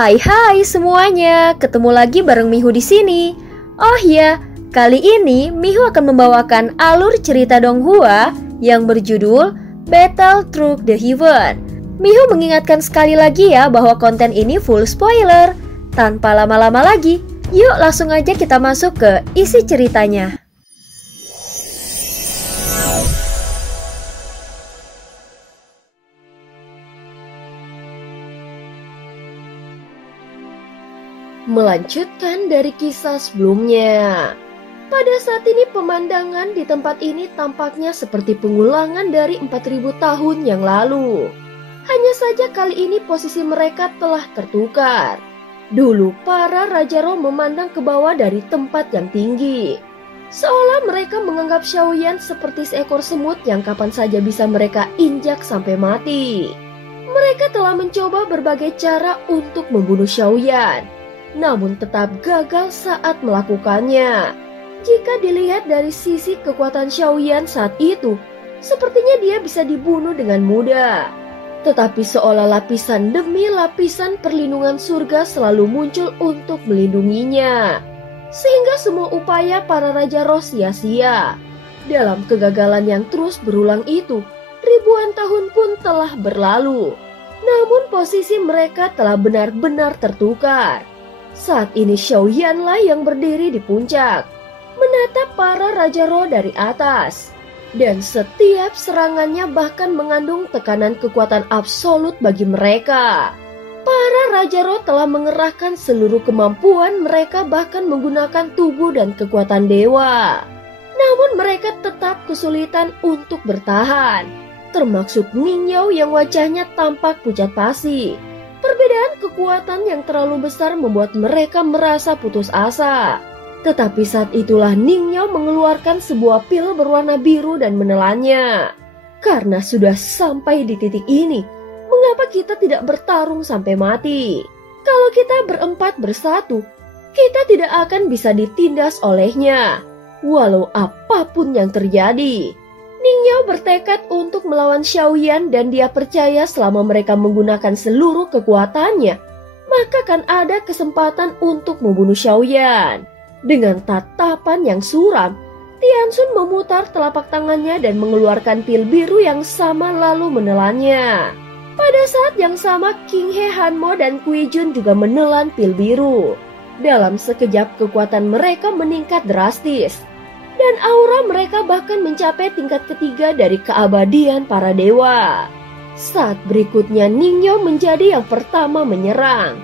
Hai semuanya, ketemu lagi bareng Mihu di sini. Oh ya, kali ini Mihu akan membawakan alur cerita Donghua yang berjudul Battle Through the Heaven. Mihu mengingatkan sekali lagi ya bahwa konten ini full spoiler. Tanpa lama-lama lagi, yuk langsung aja kita masuk ke isi ceritanya. Melanjutkan dari kisah sebelumnya. Pada saat ini pemandangan di tempat ini tampaknya seperti pengulangan dari 4000 tahun yang lalu. Hanya saja kali ini posisi mereka telah tertukar. Dulu para Raja Roh memandang ke bawah dari tempat yang tinggi. Seolah mereka menganggap Xiaoyan seperti seekor semut yang kapan saja bisa mereka injak sampai mati. Mereka telah mencoba berbagai cara untuk membunuh Xiaoyan, namun tetap gagal saat melakukannya. Jika dilihat dari sisi kekuatan Xiaoyan saat itu, sepertinya dia bisa dibunuh dengan mudah. Tetapi seolah lapisan demi lapisan perlindungan surga selalu muncul untuk melindunginya, sehingga semua upaya para Raja Roh sia-sia. Dalam kegagalan yang terus berulang itu, ribuan tahun pun telah berlalu. Namun posisi mereka telah benar-benar tertukar. Saat ini Xiaoyanlah yang berdiri di puncak, menatap para Raja Roh dari atas. Dan setiap serangannya bahkan mengandung tekanan kekuatan absolut bagi mereka. Para Raja Roh telah mengerahkan seluruh kemampuan mereka, bahkan menggunakan tubuh dan kekuatan dewa. Namun mereka tetap kesulitan untuk bertahan, termasuk Ningyao yang wajahnya tampak pucat pasi. Perbedaan kekuatan yang terlalu besar membuat mereka merasa putus asa. Tetapi saat itulah Ningyao mengeluarkan sebuah pil berwarna biru dan menelannya. Karena sudah sampai di titik ini, mengapa kita tidak bertarung sampai mati? Kalau kita berempat bersatu, kita tidak akan bisa ditindas olehnya, walau apapun yang terjadi. Ningyao bertekad untuk melawan Xiaoyan dan dia percaya selama mereka menggunakan seluruh kekuatannya, maka akan ada kesempatan untuk membunuh Xiaoyan. Dengan tatapan yang suram, Tianxun memutar telapak tangannya dan mengeluarkan pil biru yang sama lalu menelannya. Pada saat yang sama, King He Hanmo dan Kui Jun juga menelan pil biru. Dalam sekejap kekuatan mereka meningkat drastis, dan aura mereka bahkan mencapai tingkat ketiga dari keabadian para dewa. Saat berikutnya Ningyao menjadi yang pertama menyerang.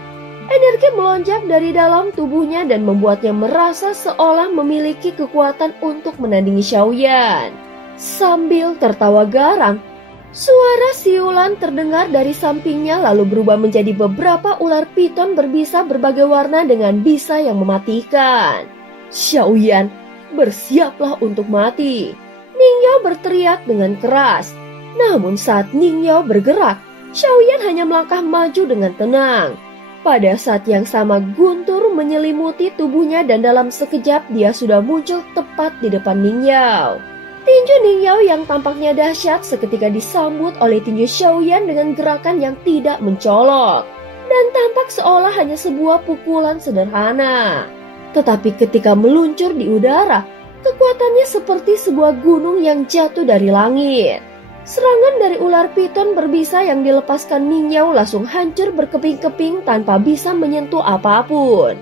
Energi melonjak dari dalam tubuhnya dan membuatnya merasa seolah memiliki kekuatan untuk menandingi Xiaoyan. Sambil tertawa garang, suara siulan terdengar dari sampingnya lalu berubah menjadi beberapa ular piton berbisa berbagai warna dengan bisa yang mematikan. Xiaoyan, bersiaplah untuk mati. Ningyao berteriak dengan keras. Namun saat Ningyao bergerak, Xiaoyan hanya melangkah maju dengan tenang. Pada saat yang sama, guntur menyelimuti tubuhnya dan dalam sekejap dia sudah muncul tepat di depan Ningyao. Tinju Ningyao yang tampaknya dahsyat seketika disambut oleh tinju Xiaoyan dengan gerakan yang tidak mencolok dan tampak seolah hanya sebuah pukulan sederhana. Tetapi ketika meluncur di udara, kekuatannya seperti sebuah gunung yang jatuh dari langit. Serangan dari ular piton berbisa yang dilepaskan Ningyao langsung hancur berkeping-keping tanpa bisa menyentuh apapun.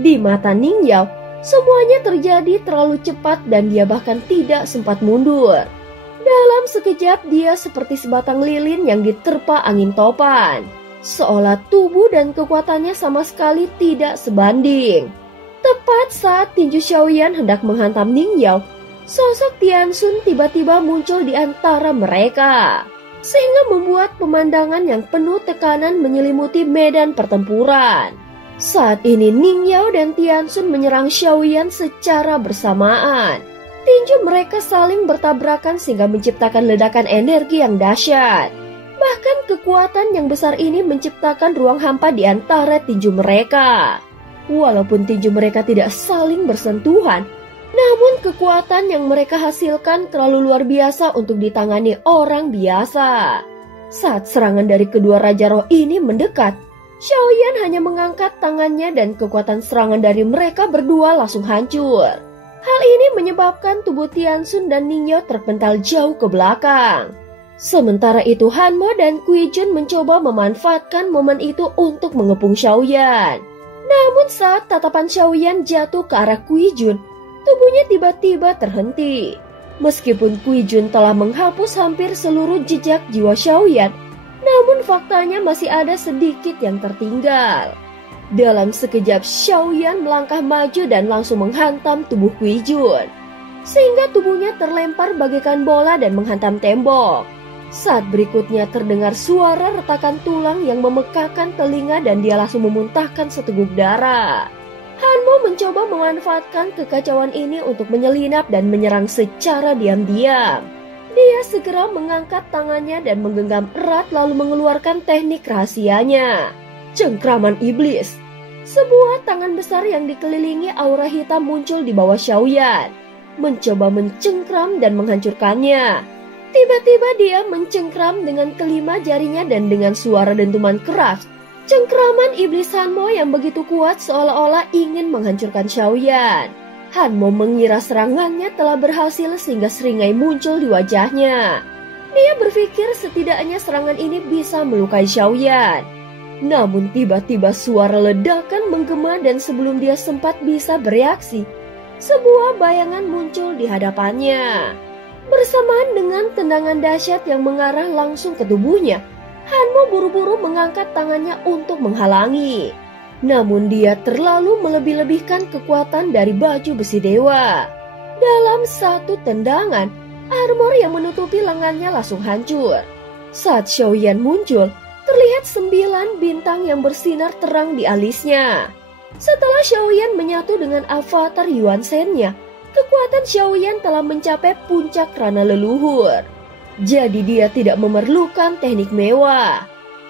Di mata Ningyao, semuanya terjadi terlalu cepat dan dia bahkan tidak sempat mundur. Dalam sekejap dia seperti sebatang lilin yang diterpa angin topan, seolah tubuh dan kekuatannya sama sekali tidak sebanding. Tepat saat tinju Xiaoyan hendak menghantam Ningyao, sosok Tianxun tiba-tiba muncul di antara mereka, sehingga membuat pemandangan yang penuh tekanan menyelimuti medan pertempuran. Saat ini Ningyao dan Tianxun menyerang Xiaoyan secara bersamaan. Tinju mereka saling bertabrakan sehingga menciptakan ledakan energi yang dahsyat. Bahkan kekuatan yang besar ini menciptakan ruang hampa di antara tinju mereka. Walaupun tinju mereka tidak saling bersentuhan, namun kekuatan yang mereka hasilkan terlalu luar biasa untuk ditangani orang biasa. Saat serangan dari kedua Raja Roh ini mendekat, Xiaoyan hanya mengangkat tangannya dan kekuatan serangan dari mereka berdua langsung hancur. Hal ini menyebabkan tubuh Tianxun dan Ningyao terpental jauh ke belakang. Sementara itu Hanmo dan Kuijun mencoba memanfaatkan momen itu untuk mengepung Xiaoyan. Namun saat tatapan Xiaoyan jatuh ke arah Kuijun, tubuhnya tiba-tiba terhenti. Meskipun Kuijun telah menghapus hampir seluruh jejak jiwa Xiaoyan, namun faktanya masih ada sedikit yang tertinggal. Dalam sekejap Xiaoyan melangkah maju dan langsung menghantam tubuh Kuijun, sehingga tubuhnya terlempar bagaikan bola dan menghantam tembok. Saat berikutnya terdengar suara retakan tulang yang memekakan telinga dan dia langsung memuntahkan seteguk darah. Hanmo mencoba memanfaatkan kekacauan ini untuk menyelinap dan menyerang secara diam-diam. Dia segera mengangkat tangannya dan menggenggam erat lalu mengeluarkan teknik rahasianya, Cengkraman Iblis. Sebuah tangan besar yang dikelilingi aura hitam muncul di bawah Xiaoyan, mencoba mencengkram dan menghancurkannya. Tiba-tiba dia mencengkram dengan kelima jarinya dan dengan suara dentuman keras, cengkraman iblis Hanmo yang begitu kuat seolah-olah ingin menghancurkan Xiaoyan. Hanmo mengira serangannya telah berhasil sehingga seringai muncul di wajahnya. Dia berpikir setidaknya serangan ini bisa melukai Xiaoyan. Namun tiba-tiba suara ledakan menggema dan sebelum dia sempat bisa bereaksi, sebuah bayangan muncul di hadapannya. Bersamaan dengan tendangan dahsyat yang mengarah langsung ke tubuhnya, Hanmo buru-buru mengangkat tangannya untuk menghalangi. Namun dia terlalu melebih-lebihkan kekuatan dari baju besi dewa. Dalam satu tendangan, armor yang menutupi lengannya langsung hancur. Saat Xiaoyan muncul, terlihat 9 bintang yang bersinar terang di alisnya. Setelah Xiaoyan menyatu dengan avatar Yuan Shen-nya, kekuatan Xiaoyan telah mencapai puncak rana leluhur. Jadi dia tidak memerlukan teknik mewah.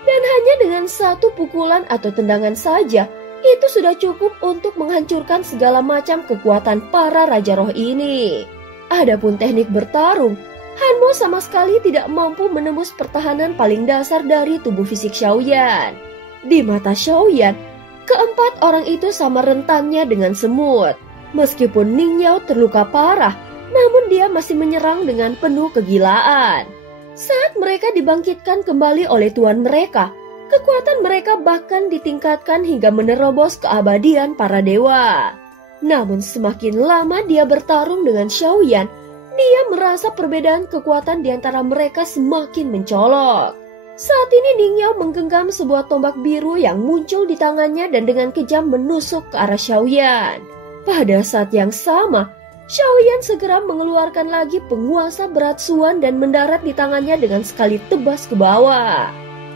Dan hanya dengan satu pukulan atau tendangan saja, itu sudah cukup untuk menghancurkan segala macam kekuatan para Raja Roh ini. Adapun teknik bertarung, Hanmo sama sekali tidak mampu menembus pertahanan paling dasar dari tubuh fisik Xiaoyan. Di mata Xiaoyan, keempat orang itu sama rentannya dengan semut. Meskipun Ningyao terluka parah, namun dia masih menyerang dengan penuh kegilaan. Saat mereka dibangkitkan kembali oleh tuan mereka, kekuatan mereka bahkan ditingkatkan hingga menerobos keabadian para dewa. Namun semakin lama dia bertarung dengan Xiaoyan, dia merasa perbedaan kekuatan di antara mereka semakin mencolok. Saat ini Ningyao menggenggam sebuah tombak biru yang muncul di tangannya dan dengan kejam menusuk ke arah Xiaoyan. Pada saat yang sama, Xiaoyan segera mengeluarkan lagi penguasa berat suan dan mendarat di tangannya dengan sekali tebas ke bawah.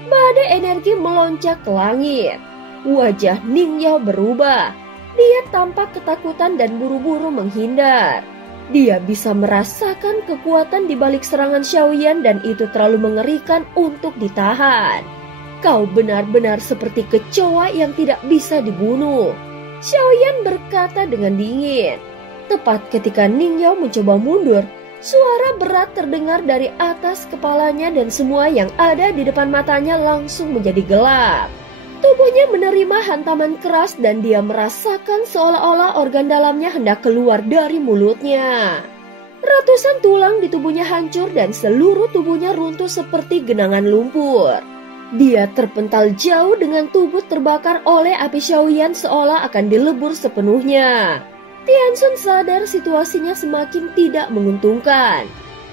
Badai energi melonjak ke langit. Wajah Ningyao berubah. Dia tampak ketakutan dan buru-buru menghindar. Dia bisa merasakan kekuatan di balik serangan Xiaoyan dan itu terlalu mengerikan untuk ditahan. Kau benar-benar seperti kecoa yang tidak bisa dibunuh, Xiaoyan berkata dengan dingin. Tepat ketika Ningyao mencoba mundur, suara berat terdengar dari atas kepalanya dan semua yang ada di depan matanya langsung menjadi gelap. Tubuhnya menerima hantaman keras dan dia merasakan seolah-olah organ dalamnya hendak keluar dari mulutnya. Ratusan tulang di tubuhnya hancur dan seluruh tubuhnya runtuh seperti genangan lumpur. Dia terpental jauh dengan tubuh terbakar oleh api Xiaoyan seolah akan dilebur sepenuhnya. Tianxun sadar situasinya semakin tidak menguntungkan.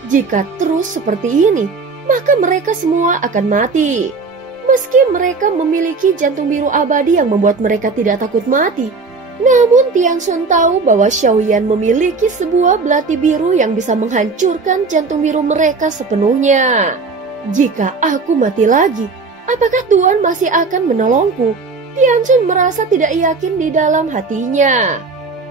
Jika terus seperti ini, maka mereka semua akan mati. Meski mereka memiliki jantung biru abadi yang membuat mereka tidak takut mati, namun Tianxun tahu bahwa Xiaoyan memiliki sebuah belati biru yang bisa menghancurkan jantung biru mereka sepenuhnya. Jika aku mati lagi, apakah Tuan masih akan menolongku? Tianxun merasa tidak yakin di dalam hatinya.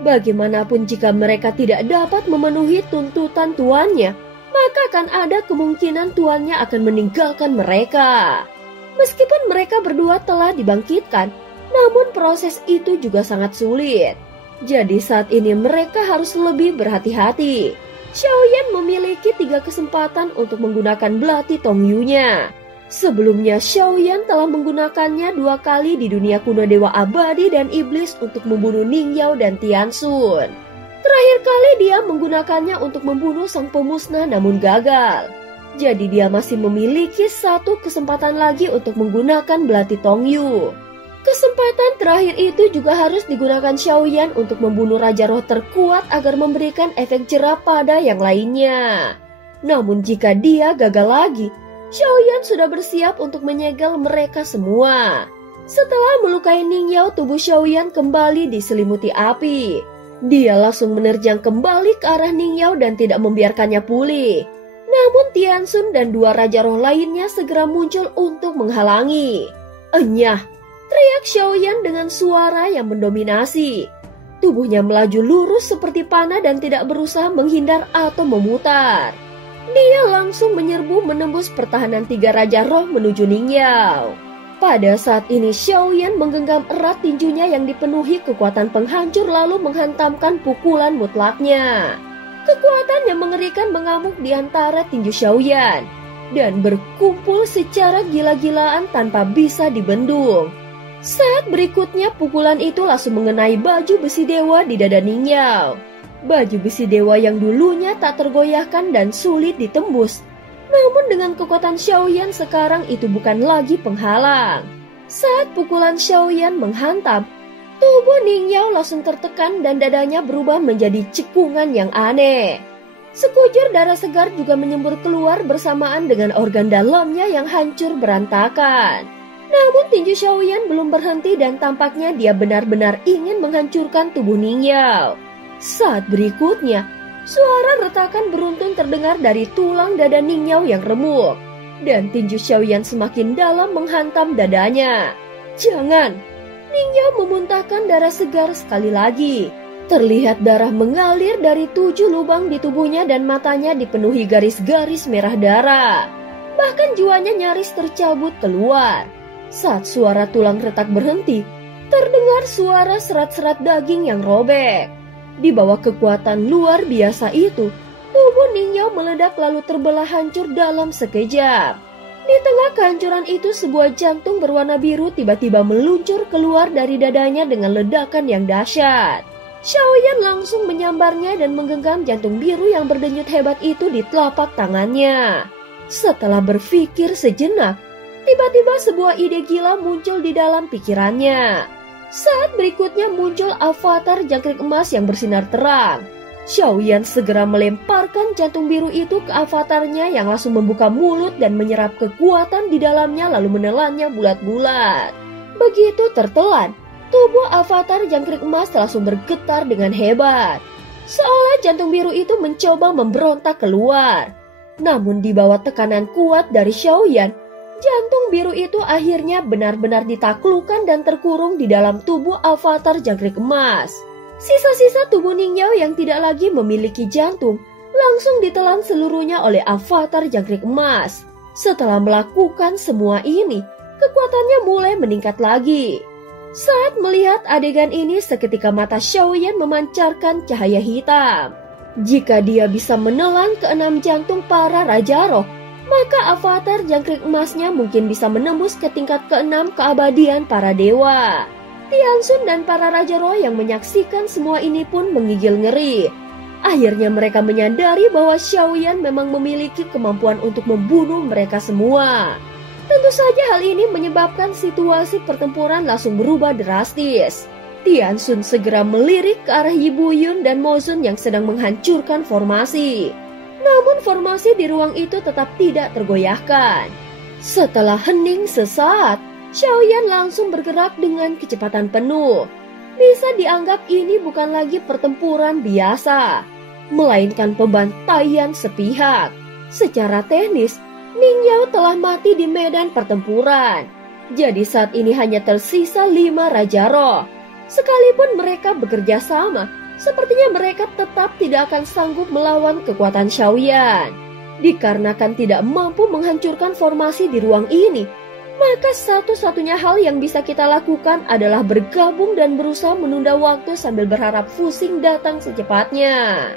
Bagaimanapun jika mereka tidak dapat memenuhi tuntutan tuannya, maka akan ada kemungkinan tuannya akan meninggalkan mereka. Meskipun mereka berdua telah dibangkitkan, namun proses itu juga sangat sulit. Jadi saat ini mereka harus lebih berhati-hati. Xiaoyan memiliki 3 kesempatan untuk menggunakan belati Tongyunya. Sebelumnya Xiaoyan telah menggunakannya 2 kali di dunia kuno Dewa Abadi dan Iblis untuk membunuh Ning Yao dan Tianxun. Terakhir kali dia menggunakannya untuk membunuh sang pemusnah namun gagal. Jadi dia masih memiliki 1 kesempatan lagi untuk menggunakan belati Tongyu. Kesempatan terakhir itu juga harus digunakan Xiaoyan untuk membunuh Raja Roh terkuat agar memberikan efek jerah pada yang lainnya. Namun jika dia gagal lagi, Xiaoyan sudah bersiap untuk menyegel mereka semua. Setelah melukai Ning Yao, tubuh Xiaoyan kembali diselimuti api. Dia langsung menerjang kembali ke arah Ning Yao dan tidak membiarkannya pulih. Namun Tianxun dan 2 Raja Roh lainnya segera muncul untuk menghalangi. Enyah! Teriak Xiaoyan dengan suara yang mendominasi. Tubuhnya melaju lurus seperti panah dan tidak berusaha menghindar atau memutar. Dia langsung menyerbu menembus pertahanan 3 Raja Roh menuju Ning Yao. Pada saat ini Xiaoyan menggenggam erat tinjunya yang dipenuhi kekuatan penghancur lalu menghantamkan pukulan mutlaknya. Kekuatan yang mengerikan mengamuk di antara tinju Xiaoyan dan berkumpul secara gila-gilaan tanpa bisa dibendung. Saat berikutnya pukulan itu langsung mengenai baju besi dewa di dada Ning Yao. Baju besi dewa yang dulunya tak tergoyahkan dan sulit ditembus. Namun dengan kekuatan Xiaoyan sekarang itu bukan lagi penghalang. Saat pukulan Xiaoyan menghantam, tubuh Ning Yao langsung tertekan dan dadanya berubah menjadi cekungan yang aneh. Sekujur darah segar juga menyembur keluar bersamaan dengan organ dalamnya yang hancur berantakan. Namun tinju Xiaoyan belum berhenti dan tampaknya dia benar-benar ingin menghancurkan tubuh Ning Yao. Saat berikutnya, suara retakan beruntun terdengar dari tulang dada Ning Yao yang remuk. Dan tinju Xiaoyan semakin dalam menghantam dadanya. Jangan! Ning Yao memuntahkan darah segar sekali lagi. Terlihat darah mengalir dari 7 lubang di tubuhnya dan matanya dipenuhi garis-garis merah darah. Bahkan jiwanya nyaris tercabut keluar. Saat suara tulang retak berhenti, terdengar suara serat-serat daging yang robek. Di bawah kekuatan luar biasa itu, tubuh Ning Yao meledak lalu terbelah hancur dalam sekejap. Di tengah kehancuran itu, sebuah jantung berwarna biru tiba-tiba meluncur keluar dari dadanya dengan ledakan yang dahsyat. Xiaoyan langsung menyambarnya dan menggenggam jantung biru yang berdenyut hebat itu di telapak tangannya. Setelah berpikir sejenak, tiba-tiba sebuah ide gila muncul di dalam pikirannya. Saat berikutnya muncul avatar jangkrik emas yang bersinar terang. Xiaoyan segera melemparkan jantung biru itu ke avatarnya yang langsung membuka mulut dan menyerap kekuatan di dalamnya lalu menelannya bulat-bulat. Begitu tertelan, tubuh avatar jangkrik emas langsung bergetar dengan hebat. Seolah jantung biru itu mencoba memberontak keluar. Namun di bawah tekanan kuat dari Xiaoyan, jantung biru itu akhirnya benar-benar ditaklukkan dan terkurung di dalam tubuh avatar jangkrik emas. Sisa-sisa tubuh Ning Yao yang tidak lagi memiliki jantung langsung ditelan seluruhnya oleh avatar jangkrik emas. Setelah melakukan semua ini, kekuatannya mulai meningkat lagi. Saat melihat adegan ini, seketika mata Xiaoyan memancarkan cahaya hitam. Jika dia bisa menelan ke-6 jantung para Raja Roh, maka avatar jangkrik emasnya mungkin bisa menembus ke tingkat ke-6 keabadian para dewa. Tianxun dan para Raja Roh yang menyaksikan semua ini pun menggigil ngeri. Akhirnya mereka menyadari bahwa Xiaoyan memang memiliki kemampuan untuk membunuh mereka semua. Tentu saja hal ini menyebabkan situasi pertempuran langsung berubah drastis. Tianxun segera melirik ke arah Yibuyun dan Mozun yang sedang menghancurkan formasi. Namun formasi di ruang itu tetap tidak tergoyahkan. Setelah hening sesaat, Xiaoyan langsung bergerak dengan kecepatan penuh. Bisa dianggap ini bukan lagi pertempuran biasa, melainkan pembantaian sepihak. Secara teknis, Ning Yao telah mati di medan pertempuran. Jadi saat ini hanya tersisa 5 Raja Roh. Sekalipun mereka bekerja sama, sepertinya mereka tetap tidak akan sanggup melawan kekuatan Xiaoyan. Dikarenakan tidak mampu menghancurkan formasi di ruang ini, maka satu-satunya hal yang bisa kita lakukan adalah bergabung dan berusaha menunda waktu sambil berharap Fuxing datang secepatnya.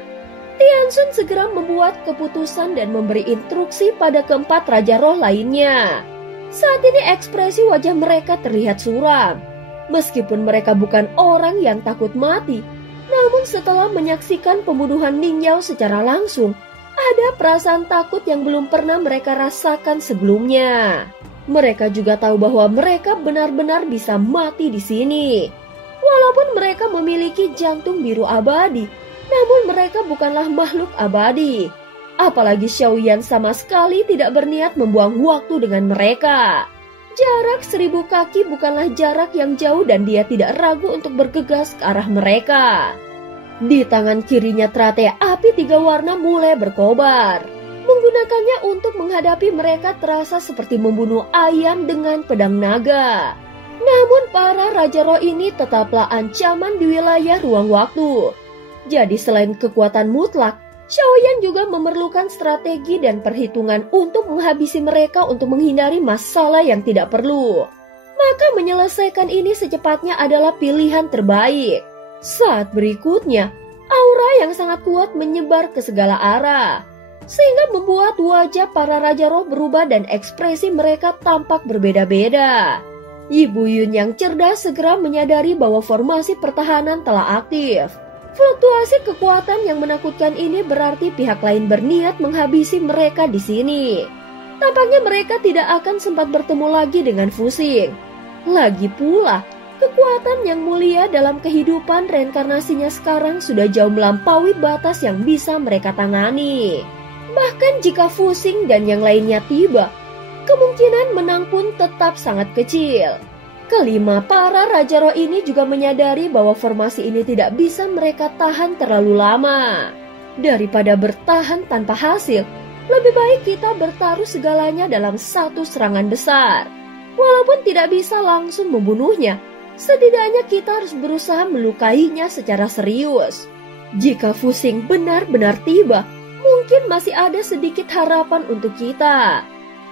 Tianxun segera membuat keputusan dan memberi instruksi pada keempat Raja Roh lainnya. Saat ini ekspresi wajah mereka terlihat suram. Meskipun mereka bukan orang yang takut mati, namun setelah menyaksikan pembunuhan Ning Yao secara langsung, ada perasaan takut yang belum pernah mereka rasakan sebelumnya. Mereka juga tahu bahwa mereka benar-benar bisa mati di sini. Walaupun mereka memiliki jantung biru abadi, namun mereka bukanlah makhluk abadi. Apalagi Xiaoyan sama sekali tidak berniat membuang waktu dengan mereka. Jarak 1000 kaki bukanlah jarak yang jauh dan dia tidak ragu untuk bergegas ke arah mereka. Di tangan kirinya teratai api 3 warna mulai berkobar. Menggunakannya untuk menghadapi mereka terasa seperti membunuh ayam dengan pedang naga. Namun para Raja Roh ini tetaplah ancaman di wilayah ruang waktu. Jadi selain kekuatan mutlak, Xiaoyan juga memerlukan strategi dan perhitungan untuk menghabisi mereka untuk menghindari masalah yang tidak perlu. Maka menyelesaikan ini secepatnya adalah pilihan terbaik. Saat berikutnya, aura yang sangat kuat menyebar ke segala arah, sehingga membuat wajah para Raja Roh berubah dan ekspresi mereka tampak berbeda-beda. Ibu Yun yang cerdas segera menyadari bahwa formasi pertahanan telah aktif. Fluktuasi kekuatan yang menakutkan ini berarti pihak lain berniat menghabisi mereka di sini. Tampaknya mereka tidak akan sempat bertemu lagi dengan Fuxing. Lagi pula, kekuatan yang mulia dalam kehidupan reinkarnasinya sekarang sudah jauh melampaui batas yang bisa mereka tangani. Bahkan jika Fuxing dan yang lainnya tiba, kemungkinan menang pun tetap sangat kecil. Kelima para Raja Roh ini juga menyadari bahwa formasi ini tidak bisa mereka tahan terlalu lama. Daripada bertahan tanpa hasil, lebih baik kita bertaruh segalanya dalam satu serangan besar. Walaupun tidak bisa langsung membunuhnya, setidaknya kita harus berusaha melukainya secara serius. Jika Fuxing benar-benar tiba, mungkin masih ada sedikit harapan untuk kita.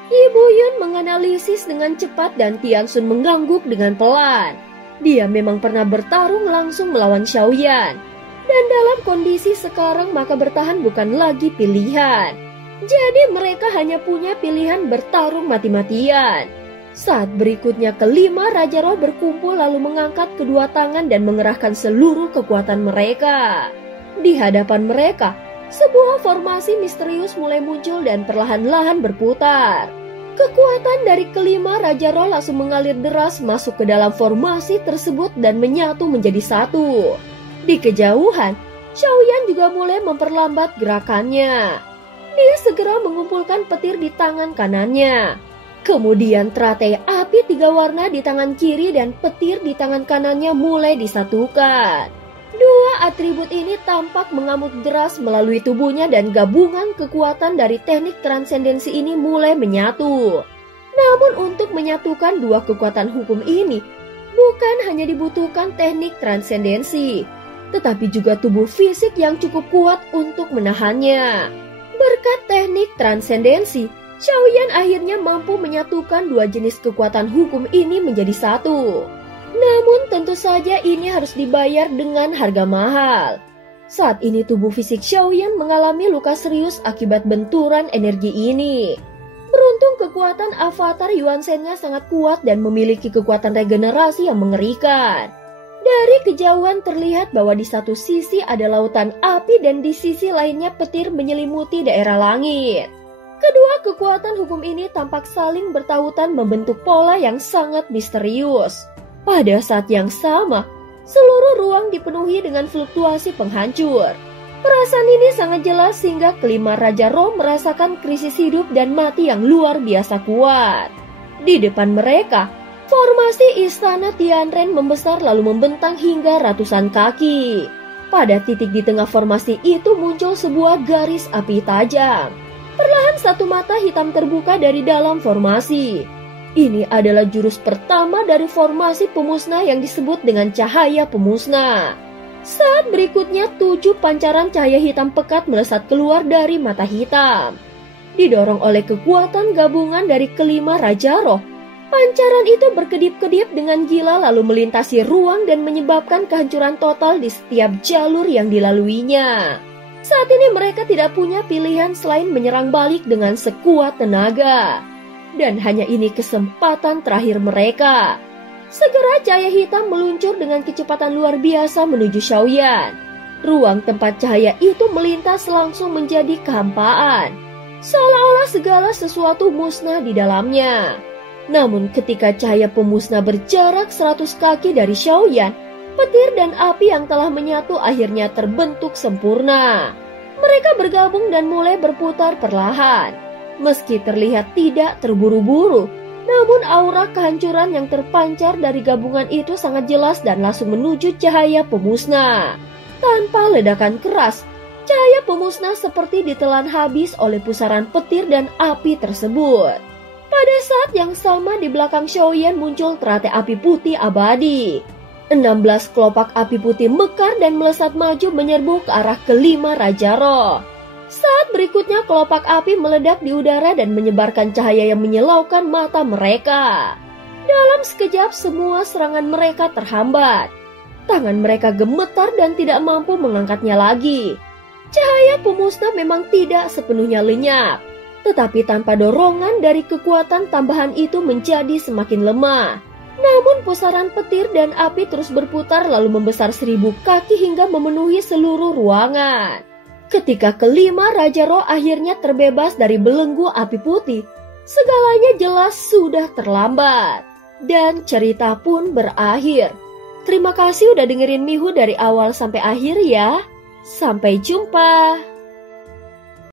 Ibu Yun menganalisis dengan cepat dan Tianxun mengangguk dengan pelan. Dia memang pernah bertarung langsung melawan Xiaoyan. Dan dalam kondisi sekarang maka bertahan bukan lagi pilihan. Jadi mereka hanya punya pilihan bertarung mati-matian. Saat berikutnya kelima Raja Roh berkumpul lalu mengangkat kedua tangan dan mengerahkan seluruh kekuatan mereka. Di hadapan mereka, sebuah formasi misterius mulai muncul dan perlahan-lahan berputar. Kekuatan dari kelima Raja Roh langsung mengalir deras masuk ke dalam formasi tersebut dan menyatu menjadi satu. Di kejauhan, Xiaoyan juga mulai memperlambat gerakannya. Dia segera mengumpulkan petir di tangan kanannya. Kemudian teratai api 3 warna di tangan kiri dan petir di tangan kanannya mulai disatukan. Dua atribut ini tampak mengamuk deras melalui tubuhnya dan gabungan kekuatan dari teknik transendensi ini mulai menyatu. Namun untuk menyatukan dua kekuatan hukum ini, bukan hanya dibutuhkan teknik transendensi, tetapi juga tubuh fisik yang cukup kuat untuk menahannya. Berkat teknik transendensi, Xiaoyan akhirnya mampu menyatukan dua jenis kekuatan hukum ini menjadi satu. Namun tentu saja ini harus dibayar dengan harga mahal. Saat ini tubuh fisik Xiaoyan mengalami luka serius akibat benturan energi ini. Beruntung kekuatan avatar Yuan Shen-nya sangat kuat dan memiliki kekuatan regenerasi yang mengerikan. Dari kejauhan terlihat bahwa di satu sisi ada lautan api dan di sisi lainnya petir menyelimuti daerah langit. Kedua kekuatan hukum ini tampak saling bertautan membentuk pola yang sangat misterius. Pada saat yang sama, seluruh ruang dipenuhi dengan fluktuasi penghancur. Perasaan ini sangat jelas sehingga kelima Raja Roh merasakan krisis hidup dan mati yang luar biasa kuat. Di depan mereka, formasi istana Tianren membesar lalu membentang hingga ratusan kaki. Pada titik di tengah formasi itu muncul sebuah garis api tajam. Perlahan satu mata hitam terbuka dari dalam formasi. Ini adalah jurus pertama dari formasi pemusnah yang disebut dengan cahaya pemusnah. Saat berikutnya 7 pancaran cahaya hitam pekat melesat keluar dari mata hitam. Didorong oleh kekuatan gabungan dari kelima Raja Roh, pancaran itu berkedip-kedip dengan gila lalu melintasi ruang dan menyebabkan kehancuran total di setiap jalur yang dilaluinya. Saat ini mereka tidak punya pilihan selain menyerang balik dengan sekuat tenaga. Dan hanya ini kesempatan terakhir mereka. Segera cahaya hitam meluncur dengan kecepatan luar biasa menuju Xiaoyan. Ruang tempat cahaya itu melintas langsung menjadi kehampaan, seolah-olah segala sesuatu musnah di dalamnya. Namun ketika cahaya pemusnah berjarak 100 kaki dari Xiaoyan, petir dan api yang telah menyatu akhirnya terbentuk sempurna. Mereka bergabung dan mulai berputar perlahan. Meski terlihat tidak terburu-buru, namun aura kehancuran yang terpancar dari gabungan itu sangat jelas dan langsung menuju cahaya pemusnah. Tanpa ledakan keras, cahaya pemusnah seperti ditelan habis oleh pusaran petir dan api tersebut. Pada saat yang sama di belakang Xiaoyan muncul teratai api putih abadi. 16 kelopak api putih mekar dan melesat maju menyerbu ke arah kelima Raja Roh. Saat berikutnya kelopak api meledak di udara dan menyebarkan cahaya yang menyilaukan mata mereka. Dalam sekejap semua serangan mereka terhambat. Tangan mereka gemetar dan tidak mampu mengangkatnya lagi. Cahaya pemusnah memang tidak sepenuhnya lenyap, tetapi tanpa dorongan dari kekuatan tambahan itu menjadi semakin lemah. Namun pusaran petir dan api terus berputar lalu membesar 1000 kaki hingga memenuhi seluruh ruangan. Ketika kelima Raja Roh akhirnya terbebas dari belenggu api putih, segalanya jelas sudah terlambat. Dan cerita pun berakhir. Terima kasih udah dengerin Mihu dari awal sampai akhir ya. Sampai jumpa.